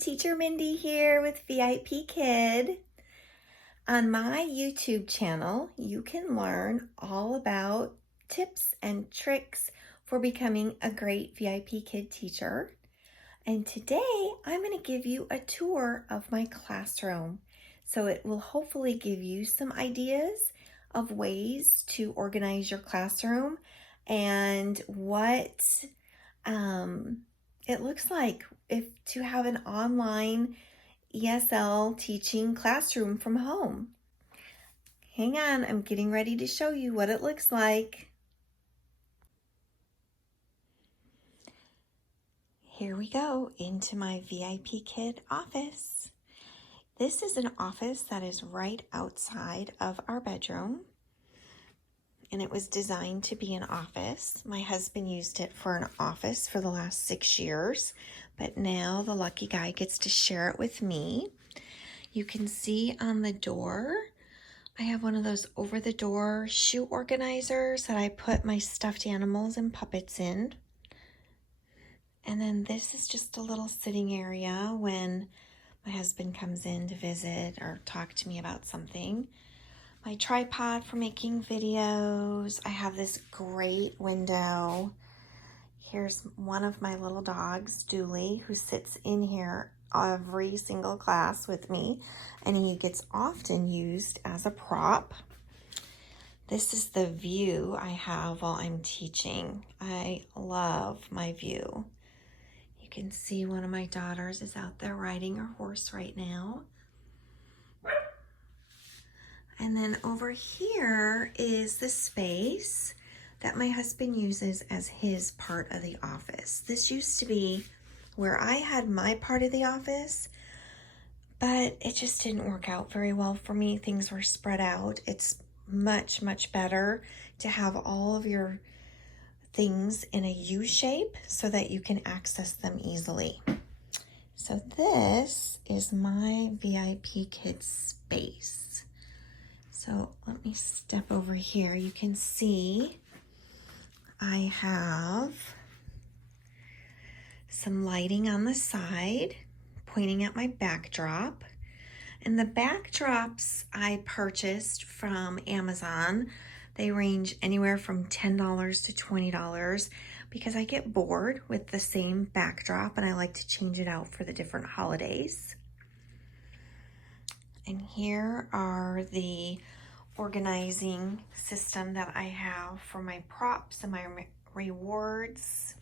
Teacher Mindy here with VIPKID. On my YouTube channel, you can learn all about tips and tricks for becoming a great VIPKID teacher. And today, I'm going to give you a tour of my classroom. So it will hopefully give you some ideas of ways to organize your classroom and what it looks like to have an online ESL teaching classroom from home. Hang on, I'm getting ready to show you what it looks like. Here we go into my VIPKID office. This is an office that is right outside of our bedroom, and it was designed to be an office. My husband used it for an office for the last 6 years, but now the lucky guy gets to share it with me. You can see on the door, I have one of those over-the-door shoe organizers that I put my stuffed animals and puppets in. And then this is just a little sitting area when my husband comes in to visit or talk to me about something. My tripod for making videos. I have this great window. Here's one of my little dogs, Dooley, who sits in here every single class with me, and he gets often used as a prop. This is the view I have while I'm teaching. I love my view. You can see one of my daughters is out there riding her horse right now. And then over here is the space that my husband uses as his part of the office. This used to be where I had my part of the office, but it just didn't work out very well for me. Things were spread out. It's much, much better to have all of your things in a U shape so that you can access them easily. So this is my VIPKID space. So let me step over here. You can see I have some lighting on the side pointing at my backdrop. And the backdrops I purchased from Amazon. They range anywhere from $10 to $20 because I get bored with the same backdrop and I like to change it out for the different holidays. And here are the organizing system that I have for my props and my rewards.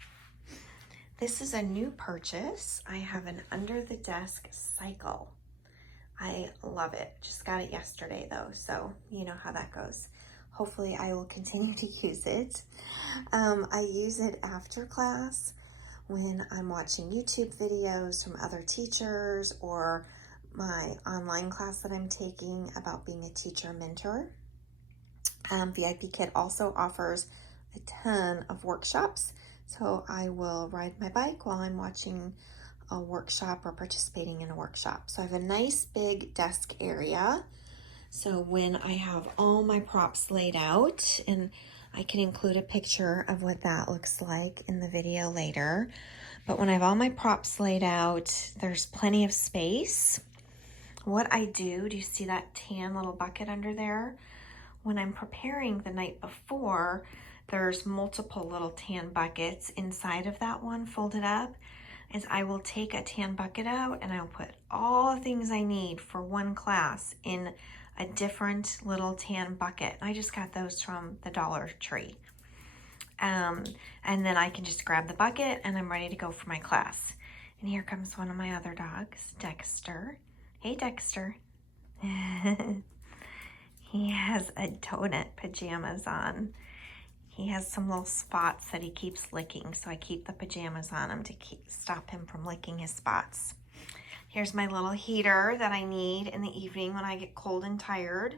This is a new purchase. I have an under the desk cycle. I love it. Just got it yesterday though, so you know how that goes. Hopefully I will continue to use it. I use it after class when I'm watching YouTube videos from other teachers or my online class that I'm taking about being a teacher mentor. VIPKID also offers a ton of workshops, so I will ride my bike while I'm watching a workshop or participating in a workshop. So I have a nice big desk area. So when I have all my props laid out, and I can include a picture of what that looks like in the video later, but when I have all my props laid out, there's plenty of space. What I do you see that tan little bucket under there? When I'm preparing the night before, there's multiple little tan buckets inside of that one folded up, is I will take a tan bucket out and I'll put all the things I need for one class in a different little tan bucket. I just got those from the Dollar Tree. And then I can just grab the bucket and I'm ready to go for my class. And here comes one of my other dogs, Dexter. Hey, Dexter. He has a donut pajamas on. He has some little spots that he keeps licking, so I keep the pajamas on him to stop him from licking his spots. Here's my little heater that I need in the evening when I get cold and tired.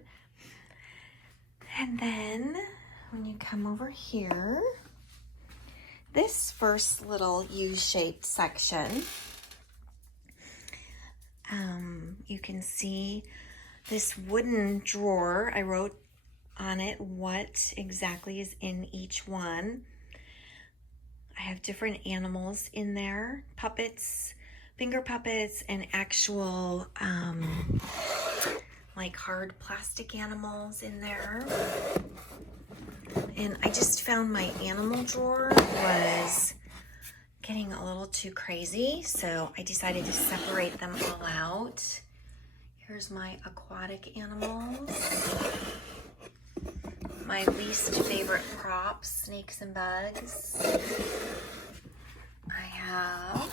And then when you come over here, this first little U-shaped section, you can see this wooden drawer. I wrote on it what exactly is in each one. I have different animals in there, puppets, finger puppets and actual like hard plastic animals in there. And I just found my animal drawer was getting a little too crazy, so I decided to separate them all out. Here's my aquatic animals. My least favorite props, snakes and bugs. I have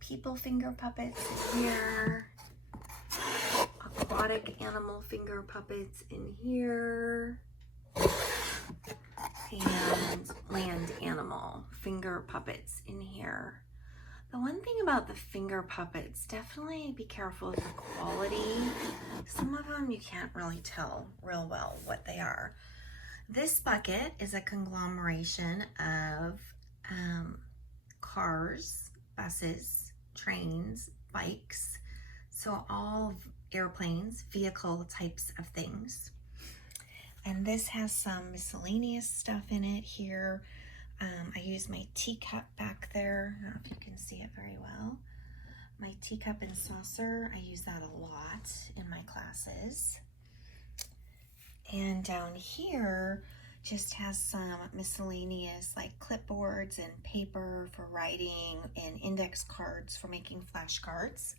people finger puppets in here. Aquatic animal finger puppets in here. And land animal finger puppets in here. The one thing about the finger puppets, definitely be careful of the quality. Some of them you can't really tell real well what they are. This bucket is a conglomeration of cars, buses, trains, bikes, so all airplanes, vehicle types of things. And this has some miscellaneous stuff in it here. I use my teacup back there. I don't know if you can see it very well. My teacup and saucer, I use that a lot in my classes. And down here just has some miscellaneous like clipboards and paper for writing and index cards for making flashcards.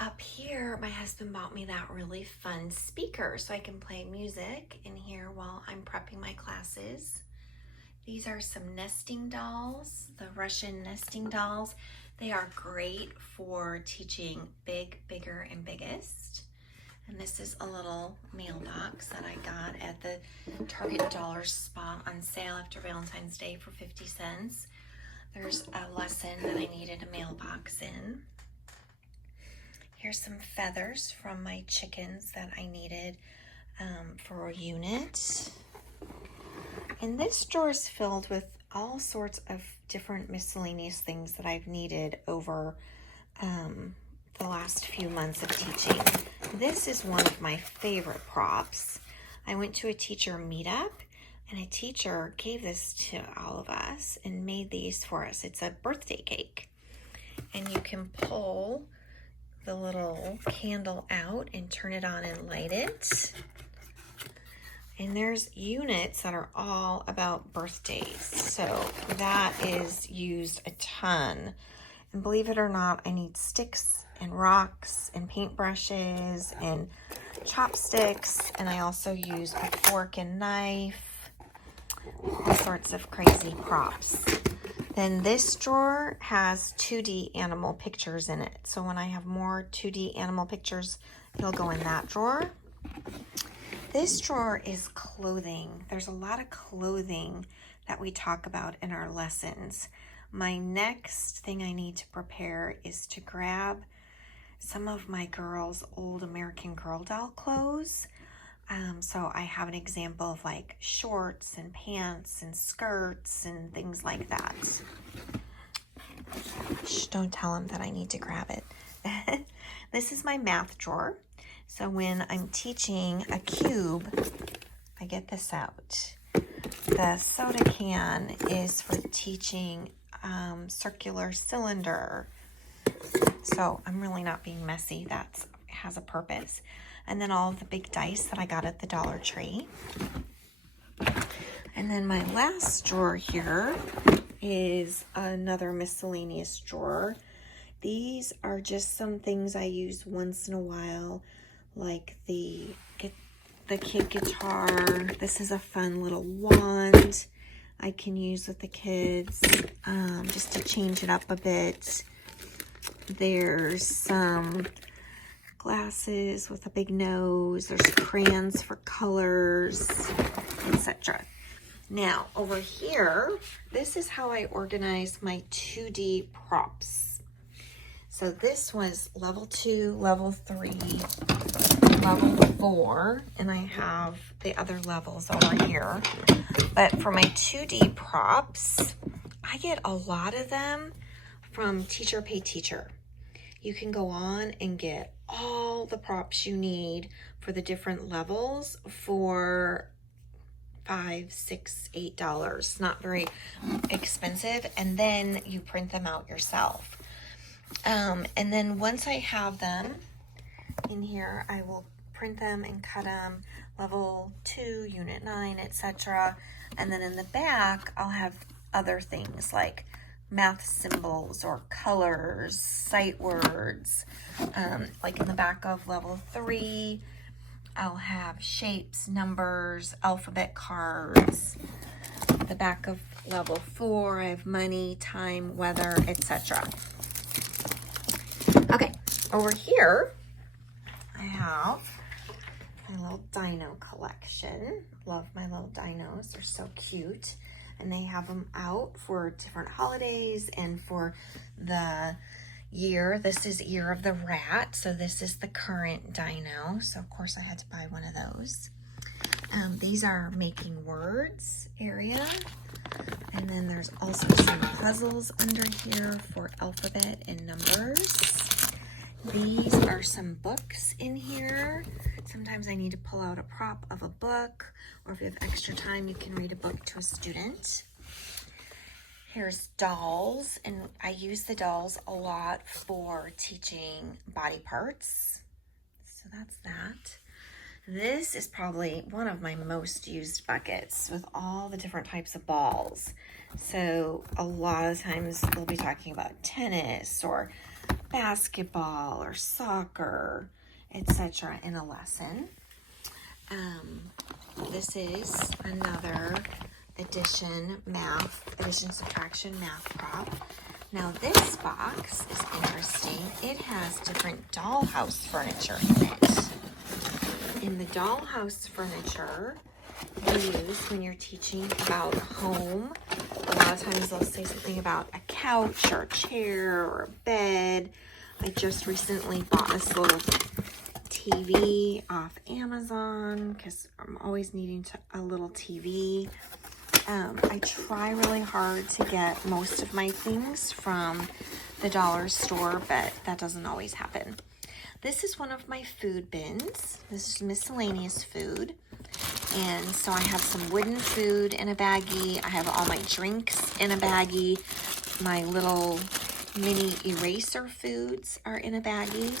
Up here, my husband bought me that really fun speaker so I can play music in here while I'm prepping my classes. These are some nesting dolls, the Russian nesting dolls. They are great for teaching big, bigger, and biggest. And this is a little mailbox that I got at the Target dollar spot on sale after Valentine's Day for 50 cents. There's a lesson that I needed a mailbox in. Here's some feathers from my chickens that I needed for a unit. And this drawer is filled with all sorts of different miscellaneous things that I've needed over the last few months of teaching. This is one of my favorite props. I went to a teacher meetup and a teacher gave this to all of us and made these for us. It's a birthday cake. And you can pull the little candle out and turn it on and light it. And there's units that are all about birthdays. So that is used a ton. And believe it or not, I need sticks and rocks and paintbrushes and chopsticks. And I also use a fork and knife, all sorts of crazy props. Then this drawer has 2D animal pictures in it. So when I have more 2D animal pictures, it'll go in that drawer. This drawer is clothing. There's a lot of clothing that we talk about in our lessons. My next thing I need to prepare is to grab some of my girls' old American Girl doll clothes. So I have an example of like shorts and pants and skirts and things like that. Shh, don't tell them that I need to grab it. This is my math drawer. So when I'm teaching a cube, I get this out. The soda can is for teaching circular cylinder. So I'm really not being messy. That has a purpose. And then all of the big dice that I got at the Dollar Tree. And then my last drawer here is another miscellaneous drawer. These are just some things I use once in a while, like the kid guitar. This is a fun little wand I can use with the kids just to change it up a bit. There's some glasses with a big nose. There's crayons for colors, etc. Now, over here, this is how I organize my 2D props. So this was level 2, level 3, level 4, and I have the other levels over here. But for my 2D props, I get a lot of them from Teacher Pay Teacher. You can go on and get all the props you need for the different levels for $5, $6, $8. Not very expensive. And then you print them out yourself. And then once I have them in here, I will print them and cut them level 2, unit 9, etc. And then in the back, I'll have other things like math symbols or colors, sight words. Like in the back of level 3, I'll have shapes, numbers, alphabet cards. The back of level 4, I have money, time, weather, etc. Okay, over here, I have my little dino collection. Love my little dinos. They're so cute. And they have them out for different holidays and for the year. This is Year of the Rat. So this is the current dino. So of course I had to buy one of those. These are making words area. And then there's also some puzzles under here for alphabet and numbers. These are some books in here. Sometimes I need to pull out a prop of a book, or if you have extra time, you can read a book to a student. Here's dolls, and I use the dolls a lot for teaching body parts. So that's that. This is probably one of my most used buckets with all the different types of balls. So a lot of times we'll be talking about tennis or basketball or soccer, etc. in a lesson. This is another addition subtraction math prop. Now this box is interesting. It has different dollhouse furniture in it. In the dollhouse furniture you use when you're teaching about home, a lot of times they'll say something about a couch or a chair or a bed. I just recently bought this little TV off Amazon because I'm always needing a little TV. I try really hard to get most of my things from the dollar store, but that doesn't always happen. This is one of my food bins. This is miscellaneous food. And so I have some wooden food in a baggie. I have all my drinks in a baggie. My little mini eraser foods are in a baggie.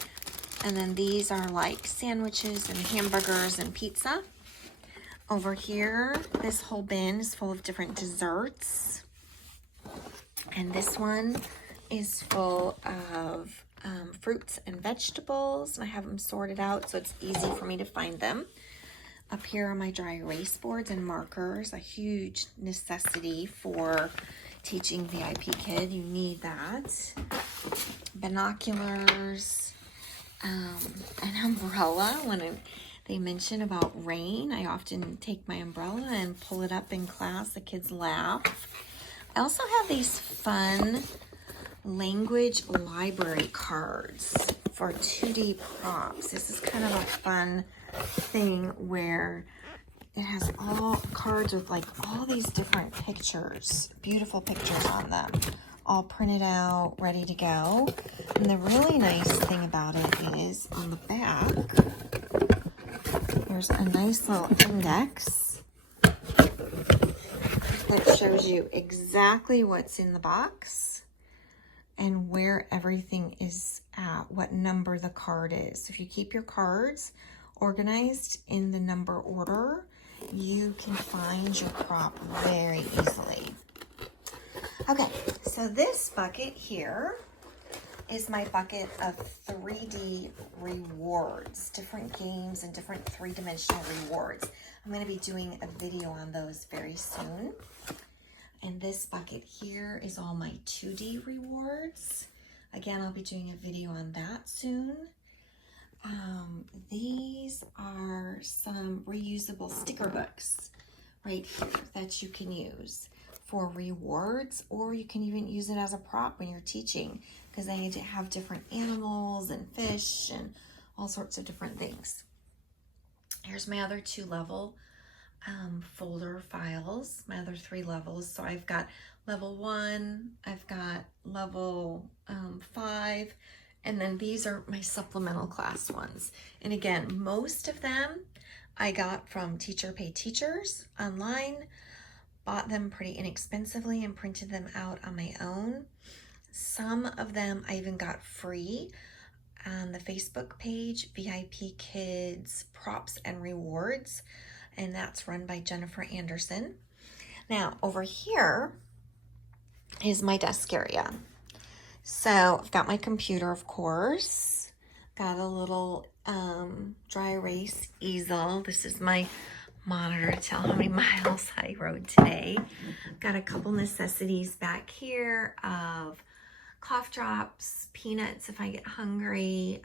And then these are like sandwiches and hamburgers and pizza. Over here, this whole bin is full of different desserts. And this one is full of fruits and vegetables. And I have them sorted out so it's easy for me to find them. Up here are my dry erase boards and markers, a huge necessity for teaching VIPKID. You need that. Binoculars, an umbrella. When they mention about rain, I often take my umbrella and pull it up in class. The kids laugh. I also have these fun language library cards for 2D props. This is kind of a fun thing where it has all cards with like all these different pictures, beautiful pictures on them, all printed out, ready to go. And the really nice thing about it is on the back, there's a nice little index that shows you exactly what's in the box and where everything is at, what number the card is. If you keep your cards organized in the number order, you can find your prop very easily. Okay, so this bucket here is my bucket of 3D rewards, different games and different three-dimensional rewards. I'm going to be doing a video on those very soon. And this bucket here is all my 2D rewards. Again, I'll be doing a video on that soon. These are some reusable sticker books right here that you can use for rewards, or you can even use it as a prop when you're teaching, because they have different animals and fish and all sorts of different things. Here's my other 2-level folder files, my other 3 levels. So I've got level 1, I've got level 5, and then these are my supplemental class ones. And again, most of them I got from Teacher Pay Teachers online, bought them pretty inexpensively and printed them out on my own. Some of them I even got free on the Facebook page, VIPKIDs Props and Rewards, and that's run by Jennifer Anderson. Now over here is my desk area. So I've got my computer, of course, got a little dry erase easel. This is my monitor to tell how many miles I rode today. Got a couple necessities back here of cough drops, peanuts if I get hungry,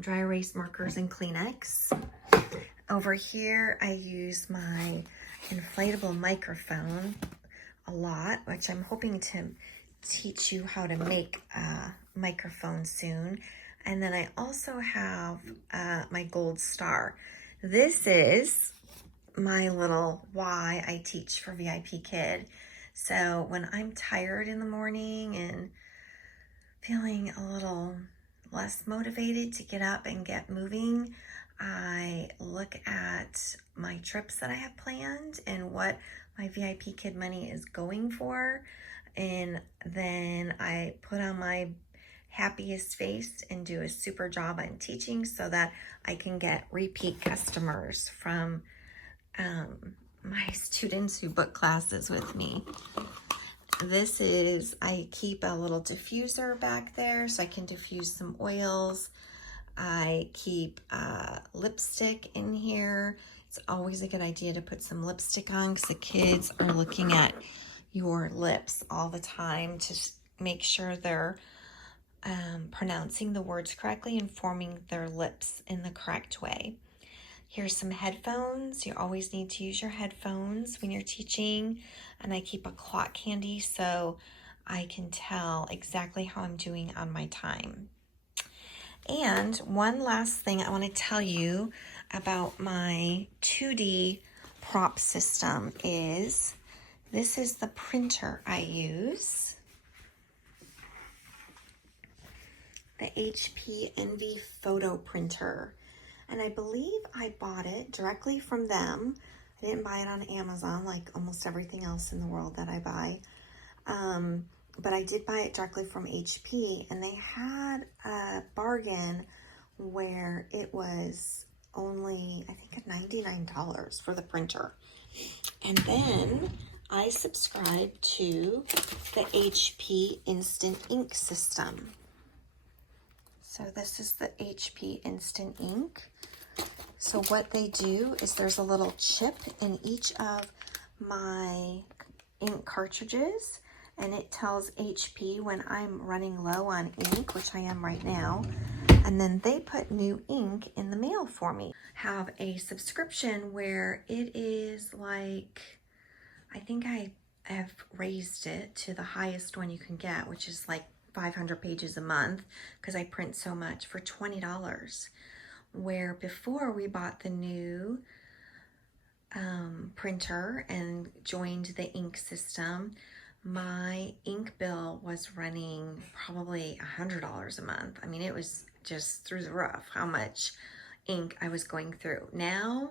dry erase markers, and Kleenex. Over here I use my inflatable microphone a lot, which I'm hoping to teach you how to make a microphone soon. And then I also have my gold star. This is my little why I teach for VIPKID. So when I'm tired in the morning and feeling a little less motivated to get up and get moving, I look at my trips that I have planned and what my VIPKID money is going for, and then I put on my happiest face and do a super job on teaching so that I can get repeat customers from my students who book classes with me. This is, I keep a little diffuser back there so I can diffuse some oils. I keep lipstick in here. It's always a good idea to put some lipstick on because the kids are looking at your lips all the time to make sure they're pronouncing the words correctly and forming their lips in the correct way. Here's some headphones. You always need to use your headphones when you're teaching. And I keep a clock handy so I can tell exactly how I'm doing on my time. And one last thing I want to tell you about my 2D prop system is this is the printer I use. The HP Envy photo printer. And I believe I bought it directly from them. I didn't buy it on Amazon like almost everything else in the world that I buy. But I did buy it directly from HP, and they had a bargain where it was only, I think, $99 for the printer. And then I subscribed to the HP Instant Ink system. So this is the HP Instant Ink. So what they do is there's a little chip in each of my ink cartridges, and it tells HP when I'm running low on ink, which I am right now, and then they put new ink in the mail for me. Have a subscription where it is like, I think I have raised it to the highest one you can get, which is like 500 pages a month because I print so much, for $20. Where before we bought the new printer and joined the ink system, my ink bill was running probably $100 a month. I mean, it was just through the roof how much ink I was going through. Now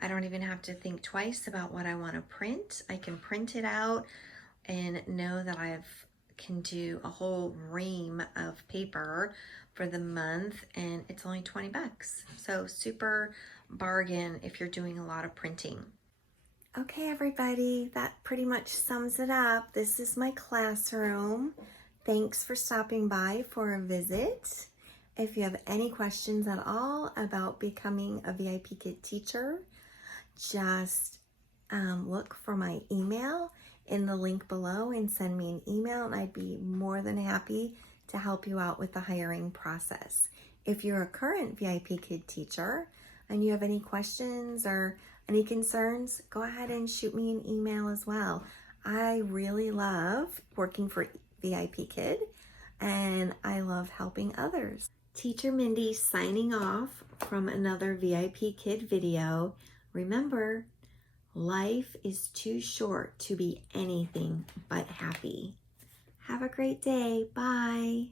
I don't even have to think twice about what I want to print. I can print it out and know that I can do a whole ream of paper for the month, and it's only 20 bucks. So super bargain if you're doing a lot of printing. Okay, everybody, that pretty much sums it up. This is my classroom. Thanks for stopping by for a visit. If you have any questions at all about becoming a VIPKID teacher, just look for my email in the link below and send me an email, and I'd be more than happy to help you out with the hiring process. If you're a current VIPKID teacher and you have any questions or any concerns, go ahead and shoot me an email as well. I really love working for VIPKID, and I love helping others. Teacher Mindy signing off from another VIPKID video. Remember, life is too short to be anything but happy. Have a great day. Bye.